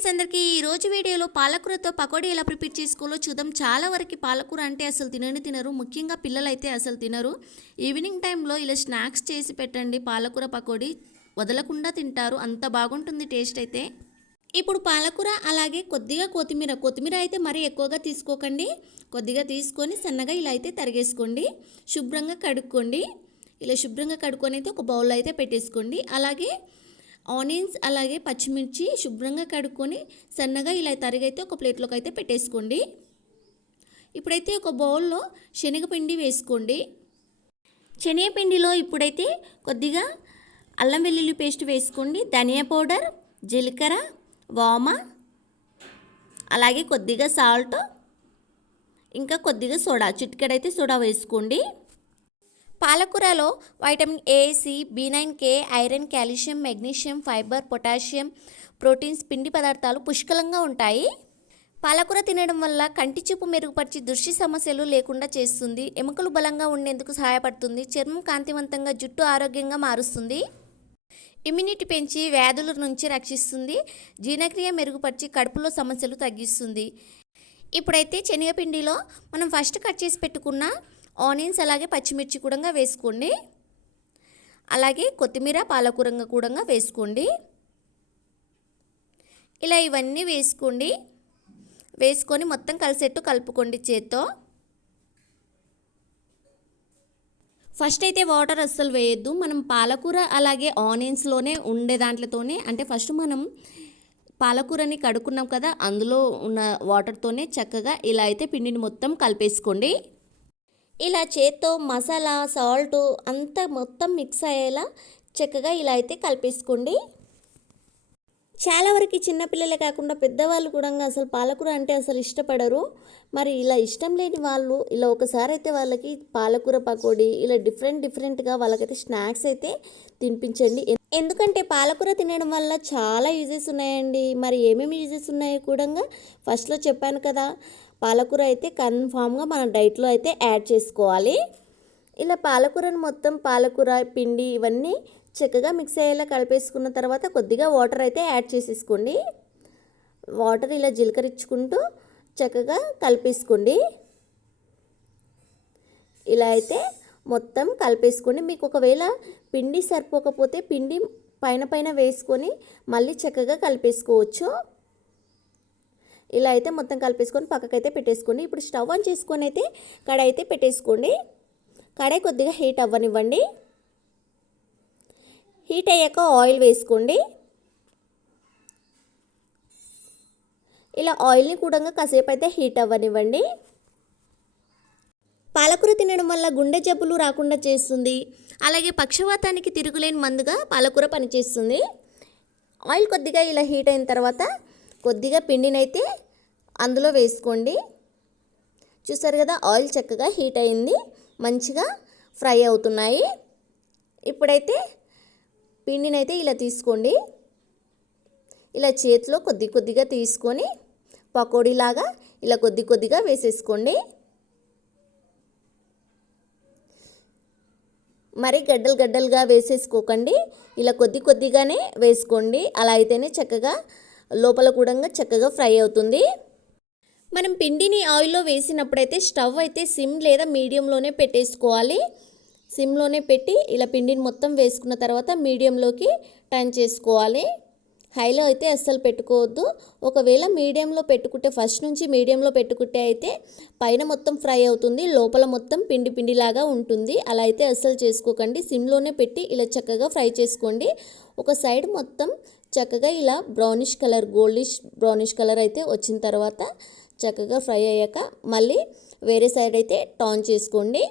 Friends అందరికీ ఈ రోజు వీడియోలో పాలకూరతో పకోడీ ఎలా ప్రిపేర్ చేసుకోవాలో చూద్దాం. చాలా వరకు పాలకూర అంటే అసలు తినరు, ముఖ్యంగా పిల్లలైతే అసలు తినరు. ఈవినింగ్ టైంలో ఇలా స్నాక్స్ చేసి పెట్టండి, పాలకూర పకోడీ వదలకుండా తింటారు, అంత బాగుంటుంది టేస్ట్ అయితే. ఇప్పుడు పాలకూర అలాగే కొద్దిగా కొత్తిమీర అయితే మరీ ఎక్కువగా తీసుకోకండి, కొద్దిగా తీసుకొని సన్నగా ఇలా అయితే తరిగేసుకోండి. శుభ్రంగా కడుక్కోండి. ఇలా శుభ్రంగా కడుక్కొని అయితే ఒక బౌల్లో అయితే పెట్టేసుకోండి. అలాగే ఆనియన్స్ అలాగే పచ్చిమిర్చి శుభ్రంగా కడుక్కొని సన్నగా ఇలా తరిగైతే ఒక ప్లేట్లోకి అయితే పెట్టేసుకోండి. ఇప్పుడైతే ఒక బౌల్లో శనగపిండి వేసుకోండి. శనగపిండిలో ఇప్పుడైతే కొద్దిగా అల్లం వెల్లుల్లి పేస్ట్ వేసుకోండి, ధనియా పౌడర్, జీలకర్ర, వామ, అలాగే కొద్దిగా సాల్ట్, ఇంకా కొద్దిగా సోడా, చిటికెడైతే సోడా వేసుకోండి. పాలకూరలో vitamin A, C, B9, K, iron, calcium, magnesium, fibre, potassium, proteins, పిండి పదార్థాలు పుష్కలంగా ఉంటాయి. పాలకూర తినడం వల్ల కంటి చూపు మెరుగుపరిచి దృష్టి సమస్యలు లేకుండా చేస్తుంది, ఎముకలు బలంగా ఉండేందుకు సహాయపడుతుంది, చర్మం కాంతివంతంగా, జుట్టు ఆరోగ్యంగా మారుస్తుంది, ఇమ్యూనిటీ పెంచి వ్యాధుల నుంచి రక్షిస్తుంది, జీర్ణక్రియ మెరుగుపరిచి కడుపులో సమస్యలు తగ్గిస్తుంది. ఇప్పుడైతే శనగపిండిలో మనం ఫస్ట్ కట్ చేసి పెట్టుకున్న ఆనియన్స్ అలాగే పచ్చిమిర్చి కూడా వేసుకోండి. అలాగే కొత్తిమీర, పాలకూర కూడా వేసుకోండి. ఇలా ఇవన్నీ వేసుకొని మొత్తం కలిసేట్టు కలుపుకోండి చేత్తో. ఫస్ట్ అయితే వాటర్ అస్సలు వేయద్దు, మనం పాలకూర అలాగే ఆనియన్స్లోనే ఉండే దాంట్లోనే, అంటే ఫస్ట్ మనం పాలకూరని కడుక్కున్నాం కదా, అందులో ఉన్న వాటర్తోనే చక్కగా ఇలా అయితే పిండిని మొత్తం కలిపేసుకోండి. ఇలా చేత్తో మసాలా, సాల్ట్ అంతా మొత్తం మిక్స్ అయ్యేలా చక్కగా ఇలా అయితే కలిపేసుకోండి. చాలా వరకు చిన్నపిల్లలే కాకుండా పెద్దవాళ్ళు కూడా అసలు పాలకూర అంటే అసలు ఇష్టపడరు. మరి ఇలా ఇష్టం లేని వాళ్ళు ఇలా ఒకసారి అయితే వాళ్ళకి పాలకూర పకోడీ ఇలా డిఫరెంట్గా వాళ్ళకైతే స్నాక్స్ అయితే తినిపించండి. ఎందుకంటే పాలకూర తినడం వల్ల చాలా యూజెస్ ఉన్నాయండి. మరి ఏమేమి యూజెస్ ఉన్నాయో కూడా ఫస్ట్లో చెప్పాను కదా. పాలకూర అయితే కన్ఫామ్గా మన డైట్లో అయితే యాడ్ చేసుకోవాలి. ఇలా పాలకూరను మొత్తం పాలకూర పిండి ఇవన్నీ చక్కగా మిక్స్ అయ్యేలా కలిపేసుకున్న తర్వాత కొద్దిగా వాటర్ అయితే యాడ్ చేసేసుకోండి. వాటర్ ఇలా జీలకరించుకుంటూ చక్కగా కలిపేసుకోండి. ఇలా అయితే మొత్తం కలిపేసుకోండి. మీకు ఒకవేళ పిండి సరిపోకపోతే పిండి పైన వేసుకొని మళ్ళీ చక్కగా కలిపేసుకోవచ్చు. ఇలా అయితే మొత్తం కలిపేసుకొని పక్కకైతే పెట్టేసుకోండి. ఇప్పుడు స్టవ్ ఆన్ చేసుకొని అయితే కడాయి అయితే పెట్టేసుకోండి. కడాయి కొద్దిగా హీట్ అవ్వనివ్వండి. హీట్ అయ్యాక ఆయిల్ వేసుకోండి. ఇలా ఆయిల్ని కూడా కాసేపు అయితే హీట్ అవ్వనివ్వండి. పాలకూర తినడం వల్ల గుండె జబ్బులు రాకుండా చేస్తుంది, అలాగే పక్షవాతానికి తిరుగులేని మందుగా పాలకూర పనిచేస్తుంది. ఆయిల్ కొద్దిగా ఇలా హీట్ అయిన తర్వాత కొద్దిగా పిండినైతే అందులో వేసుకోండి. చూసారు కదా, ఆయిల్ చక్కగా హీట్ అయింది, మంచిగా ఫ్రై అవుతున్నాయి. ఇప్పుడైతే పిండినైతే ఇలా తీసుకోండి. ఇలా చేతిలో కొద్దిగా తీసుకొని పకోడీలాగా ఇలా కొద్దిగా వేసేసుకోండి. మరి గడ్డలుగా వేసేసుకోకండి, ఇలా కొద్దిగానే వేసుకోండి. అలా అయితేనే చక్కగా లోపల కూడా చక్కగా ఫ్రై అవుతుంది. మనం పిండిని ఆయిల్లో వేసినప్పుడైతే స్టవ్ అయితే సిమ్ లేదా మీడియంలోనే పెట్టేసుకోవాలి. సిమ్లోనే పెట్టి ఇలా పిండిని మొత్తం వేసుకున్న తర్వాత మీడియంలోకి టర్న్ చేసుకోవాలి. హైలో అయితే అస్సలు పెట్టుకోవద్దు. ఒకవేళ మీడియంలో పెట్టుకుంటే, ఫస్ట్ నుంచి మీడియంలో పెట్టుకుంటే అయితే పైన మొత్తం ఫ్రై అవుతుంది, లోపల మొత్తం పిండిలాగా ఉంటుంది. అలా అయితే అస్సలు చేసుకోకండి. సిమ్లోనే పెట్టి ఇలా చక్కగా ఫ్రై చేసుకోండి. ఒక సైడ్ మొత్తం చక్కగా ఇలా గోల్డిష్ బ్రౌనిష్ కలర్ అయితే వచ్చిన తర్వాత చక్కగా ఫ్రై అయ్యాక మళ్ళీ వేరే సైడ్ అయితే టర్న్ చేసుకోండి.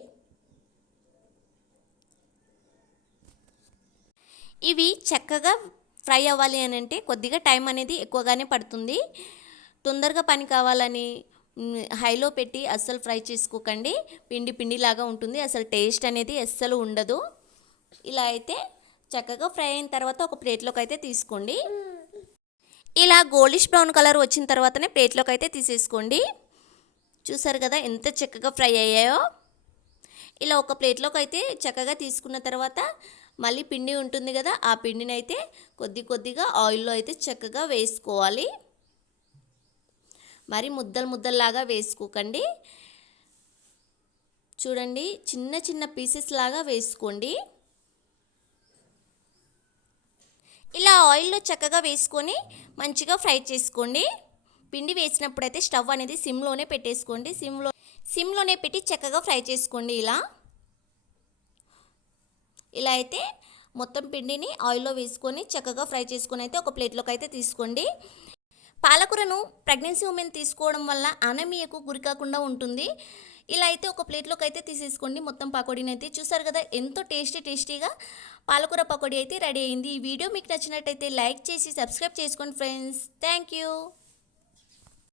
ఇవి చక్కగా ఫ్రై అవ్వాలి అని అంటే కొద్దిగా టైం అనేది ఎక్కువగానే పడుతుంది. తొందరగా పని కావాలని హైలో పెట్టి అస్సలు ఫ్రై చేసుకోకండి. పిండిలాగా ఉంటుంది, అసలు టేస్ట్ అనేది అస్సలు ఉండదు. ఇలా అయితే చక్కగా ఫ్రై అయిన తర్వాత ఒక ప్లేట్లోకి అయితే తీసుకోండి. ఇలా గోల్డిష్ బ్రౌన్ కలర్ వచ్చిన తర్వాతనే ప్లేట్లోకి అయితే తీసేసుకోండి. చూసారు కదా ఎంత చక్కగా ఫ్రై అయ్యాయో. ఇలా ఒక ప్లేట్లోకి అయితే చక్కగా తీసుకున్న తర్వాత మళ్ళీ పిండి ఉంటుంది కదా, ఆ పిండిని అయితే కొద్దిగా ఆయిల్లో అయితే చక్కగా వేసుకోవాలి. మరి ముద్దల్లాగా వేసుకోకండి. చూడండి, చిన్న చిన్న పీసెస్ లాగా వేసుకోండి. ఇలా ఆయిల్లో చక్కగా వేసుకొని మంచిగా ఫ్రై చేసుకోండి. పిండి వేసినప్పుడైతే స్టవ్ అనేది సిమ్లోనే పెట్టేసుకోండి. సిమ్లోనే పెట్టి చక్కగా ఫ్రై చేసుకోండి. ఇలా అయితే మొత్తం పిండిని ఆయిల్లో వేసుకొని చక్కగా ఫ్రై చేసుకొని అయితే ఒక ప్లేట్లోకి అయితే తీసుకోండి. పాలకూరను ప్రెగ్నెన్సీ ఉమెన్ తీసుకోవడం వల్ల అనీమియాకు గురికాకుండా ఉంటుంది. ఇలా అయితే ఒక ప్లేట్లోకి అయితే తీసేసుకోండి మొత్తం పకోడీని అయితే. చూసారు కదా, ఎంతో టేస్టీగా పాలకూర పకోడీ అయితే రెడీ అయింది. ఈ వీడియో మీకు నచ్చినట్టయితే లైక్ చేసి సబ్స్క్రైబ్ చేసుకోండి ఫ్రెండ్స్. Thank you.